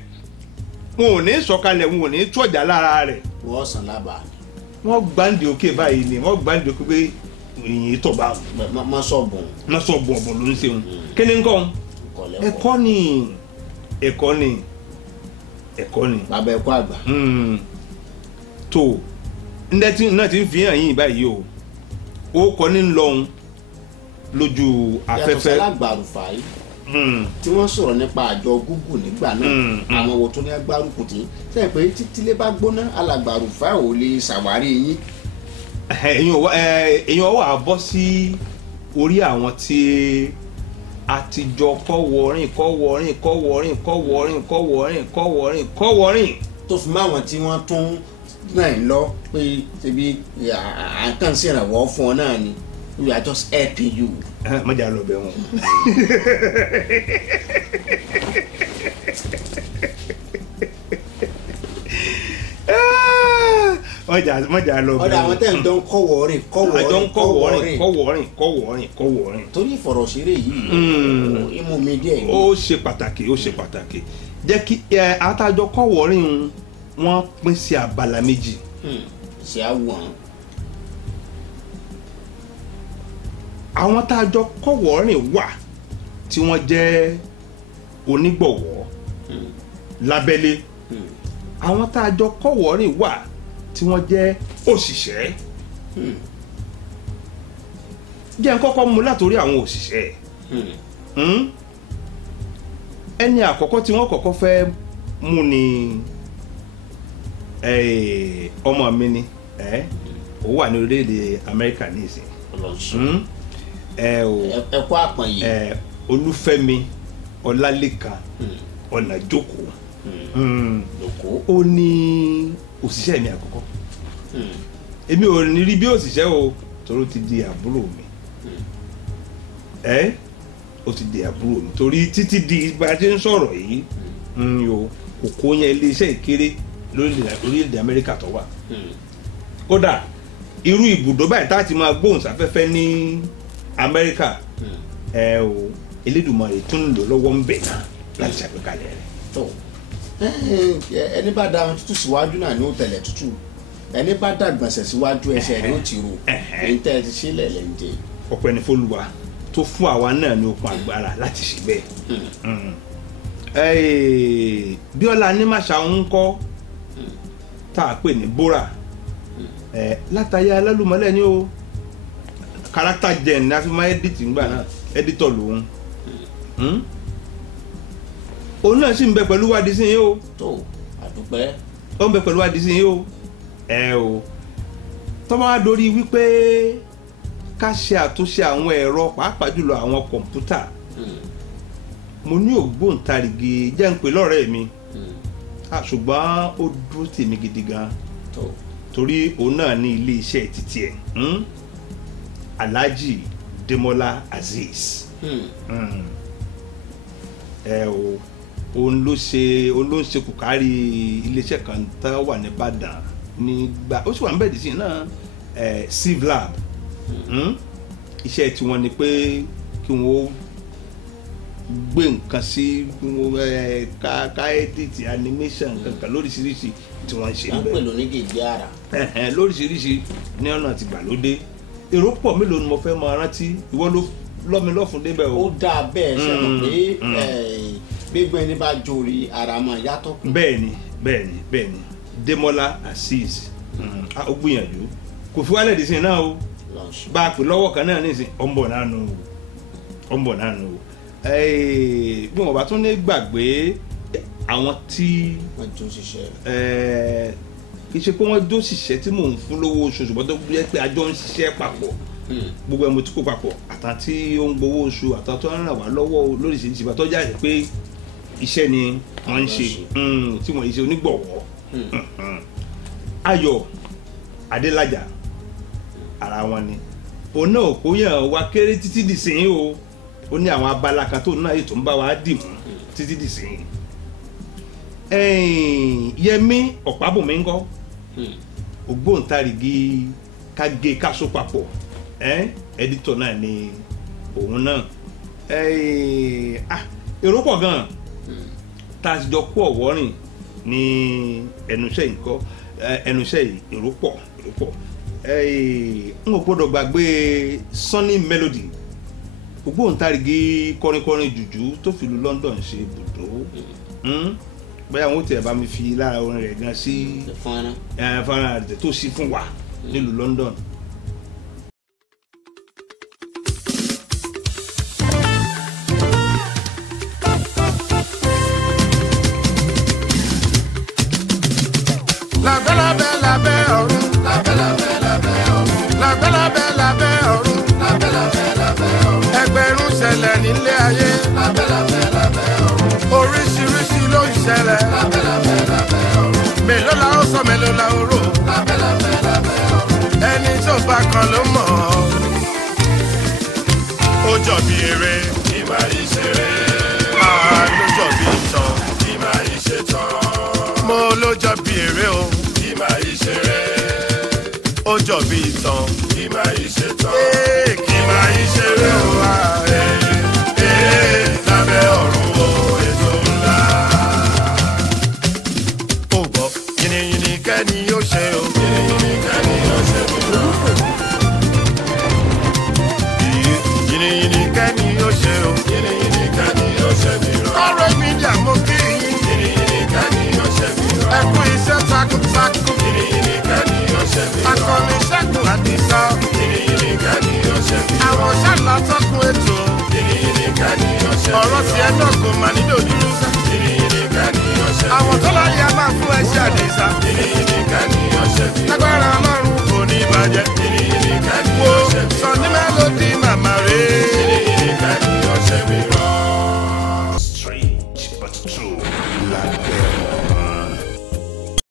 wọn ò ní sọ̀kalẹ̀ wọn ò ní tọ́jà lára rẹ̀. wọ́n sàn lábàá. wọ́n gbàǹdì òkè báyìí ni wọ́n gbàǹdì òkè pé ìyìn tó bá má sọ bùn ọ̀bùn ló ń ṣe wọn kí ni nǹkan ẹ̀kọ́ ni bàbá ẹ̀kọ́ àgbà. tó ndẹ́tí náà ti ń fi hàn yín báyìí ó kọ́ ní lọ́hùn lójú afẹ́fẹ́. yàtọ̀ sálágbà Rufai tí wọ́n sọ̀rọ̀ nípa àjọ Google nígbà náà àwọn wo tó ní agbárùkù tí sẹ́yìn pé títílé bá gbóná alàgbà Rufai ò lè ṣàwárí yín. èèyàn wà bọ́ sí orí àwọn tí àtijọ́ kọ́wọ́rìn. tó fi máa wọn tí wọ́n tún náà lọ pé ṣebí àǹkàn sí ìrànwọ́ fún ọ náà ni we are just helping you. mọ̀jà lọ bẹ̀ wọ́n. mọ̀jà lọ bẹ̀ wọ́n. ọ̀dà àwọn tẹ̀ ń dán kọ́wọ́rìn. torí ìfọ̀rọ̀ṣeré yìí imú mi díẹ̀ ni. ó ṣe pàtàkì jẹ́ kí àtàjọ kọ́wọ́rìn wọn pín sí abala méjì. ṣé àwọn. àwọn tá a jọ kọ́wọ́rìn wà tí wọ́n jẹ́ onígbọ̀wọ́ lábẹ́lé àwọn tá a jọ kọ́wọ́rìn wà tí wọ́n jẹ́ òṣìṣẹ́ jẹ́ n kọ́kọ́ mú látòrí àwọn òṣìṣẹ́ ẹni àkọ́kọ́ tí wọ́n kọ́kọ́ fẹ́ mú ni ọmọ mi ni ó wà ní orílẹ̀-èdè Amẹ́ríkà ní ìsìn ẹ̀kọ́ àpọ̀nyẹ Olúfẹ́mi Ọlálékan Ọ̀nàjókòó ó ní òṣìṣẹ́ mi àkọ́kọ́ èmi ò ní rí bí òṣìṣẹ́ o torí ó ti di àbúrò mi ó ti di àbúrò mi torí títí di ìgbà tí ń sọ̀rọ̀ yìí òkò yẹn iléeṣẹ́ ìkéré lórílẹ̀‐èdè Amẹ́ríkà tó wà. Kódà irú ibùdó báyìí tá a ti máa gbóhùn sáfẹ́fẹ́ ní Amẹ́ríkà o Elédùmarè tún lò lọ́wọ́ ń bẹ̀ náà láti ṣàgbékalẹ̀ rẹ̀. tó ẹni bá da tútù síwájú náà ní ó tẹ̀lé tútù ẹni bá dàgbọ̀nsẹ̀ síwájú ẹsẹ̀ rẹ̀ ó ti rò èyí tẹ́ ẹ ti sílẹ̀ lẹ́ǹdẹ̀. ọpẹ́ ní f'Olúwa tó fún àwa náà ní okun agbára láti ṣe bẹ́ẹ̀. Bíọ́lá Anímàṣà ń kọ́ tá a pè ní Bora látàyà Alálùmọ́lẹ̀ ni ó character gen ní a fi máa edit ńgbà náà editor lòun òun náà sì ń bẹ pẹ̀lú wa dísìn yìí o. tó àdúpẹ́. ó ń bẹ pẹ̀lú wa dísìn yìí o o tọ́mọ́ wá dorí wípé ká ṣe àtúnṣe àwọn ẹ̀rọ pàápàá jùlọ àwọn kọ̀ǹpútà mo ní ògbóǹtarìgì jẹ́ ń pè lọ́rẹ́ mi ṣùgbọ́n ó dúró tèmi gidi gan torí òun náà ní ilé iṣẹ́ títí ẹ̀ Alhaji Demola Azeez òun ló ṣe kò kárí iléeṣẹ́ kan tá wà ní Ìbàdàn nígbà ó sì wà ń bẹ̀rẹ̀ sí náà Civlab iṣẹ́ tiwọn ni pé kí wọ́n gbé nǹkan sí ká edit animation kankan lóríṣiríṣi tí wọ́n ń ṣe bẹ́ẹ̀. pẹ̀lú onígègé ara. lóríṣiríṣi ní ọ̀nà tìgbàlódé èrò pọ̀ mélòó ni mo fẹ́ máa rántí ìwọ ló lọ́mi lọ́fun débẹ̀ o. ó dáa bẹ́ẹ̀ sẹ́nu pé gbégbé ẹni bá jórí ara máa yàtọ̀. bẹ́ẹ̀ni Demola Azeez ó gbìyànjú kò fi wálẹ̀ dísìn náà o bá a pè lọ́wọ́ kan náà nísìn ọ̀nbọ̀ náà nù o bí wọn bá tún ní gbàgbé àwọn tí wọ́n jó ṣiṣẹ́ kì í ṣe pé wọ́n jó ṣiṣẹ́ tí mò ń fún lówó oṣù ṣùgbọ́n tó yẹ pé a jọ ń ṣiṣẹ́ papọ̀ gbogbo ẹ̀ mo ti kó papọ̀ àtàn tí ó ń gbowó oṣù àtàn tó ń ràn wá lọ́wọ́ lóríṣiríṣi bá tọ́jà rẹ̀ pé iṣẹ́ ni wọ́n ń ṣe tí wọ́n yìí ṣe onígbọ̀wọ́. Ayọ̀ Adélájà ara wọn ni òun náà kò yàn wá kéré títí dìsín o ó ní àwọn abala kan tó náà ètò ń bá wa dì mú títí dìsín. Yẹmí Ọ̀pábùnmí ńkọ́ ògbóǹtarìgì kágé káṣó papọ̀ editor náà ni òun náà èrò pọ̀ gan-an tá a ti jọ kó ọ̀wọ́ rìn ní ẹnuṣẹ́ nǹkan ẹnuṣẹ́ èrò pọ̀ n ò gbọ́dọ̀ gbàgbé Sunny Melody ògbóǹtarìgì kọrinkọrin jùjú tó fìlú London ṣe ibùdó bóyá wọn ó tẹ̀ bá mi fi lára orin rẹ̀ gan sí fọ́nrán rẹ̀ tó sí fún wa nílùú London. Lábẹ́ ọ̀run ẹgbẹ̀rún ṣẹlẹ̀ nílé ayé oríṣiríṣi ló ń ṣẹlẹ̀ mélòó la ó sọ mélòó la ó rò ẹni tó bá kan ló mọ̀ ó jọ bí eré ìmọ̀ ìṣeré ló jọ bí ìtàn ìmọ̀ ìṣetàn mo ló jọ bí eré o ìmọ̀ ìṣeré ó jọ bí ìtàn ìmọ̀ ìṣetàn ìmọ̀ ìṣeré o wá lábẹ́ ọ̀run o ètò ńlá. ó gbọ́ yìnyín kẹ́ni yóò ṣe o yìnyín kẹ́ni yóò ṣe o. yìnyín kẹ́ni yóò ṣe o yìnyín kẹ́ni yóò ṣe mí rọ. ọ̀rọ̀ mídíà mo kí yín yìnyín kẹ́ni yóò ṣe mí rọ. ẹ kú iṣẹ́ takuntakun yìnyín kẹ́ni yóò ṣe mí rọ. akọni Ṣẹ́gun Àdìsá yìnyín kẹ́ni yóò ṣe mí rọ. àwọn ṣàlá tọkùn ètò yìnyín kẹ́ni yóò ṣe mí rọ. ọ̀rọ̀ tiẹ̀ náà kò mà ní dòdúró sá yìnyín kẹ́ni yóò ṣe mí rọ. àwọn tó láyé a máa fún ẹṣẹ́ Àdìsá yìnyín kẹ́ni yóò ṣe mí rọ. lágbára Ọlọ́run kò ní bàjẹ́ yìnyín kẹ́ni